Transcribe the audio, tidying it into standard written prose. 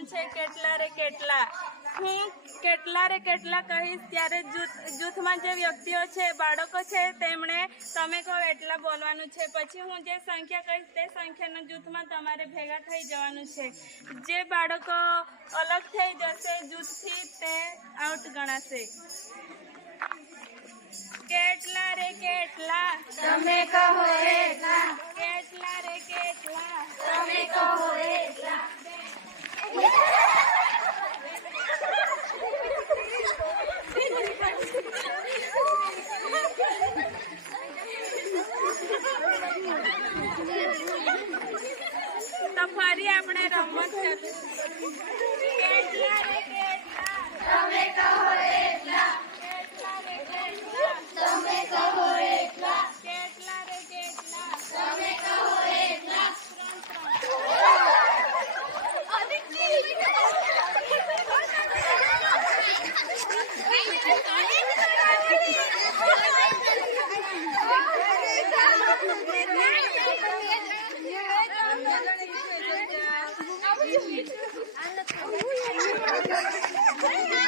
નામ છે કેટલા રે કેટલા। હું કેટલા રે કેટલા કહીશ ત્યારે જૂથમાં જે વ્યક્તિઓ છે, બાળકો છે, તેમણે તમે કહો એટલા બોલવાનું છે। પછી હું જે સંખ્યા કહીશ તે સંખ્યાના જૂથમાં તમારે ભેગા થઈ જવાનું છે। જે બાળકો અલગ થઈ જશે જૂથથી તે આઉટ ગણાશે। કેટલા રે કેટલા તમે કહો એટલા। કેટલા રે કેટલા તમે કહો એટલા। તો ફરી આપણે રમત કરીશું। કેટલા રે કેટલા તમે કહો એટલા। કેટલા રે કેટલા તમે કહો એટલા। કેટલા રે કેટલા તમે કહો એટલા। ત્રણ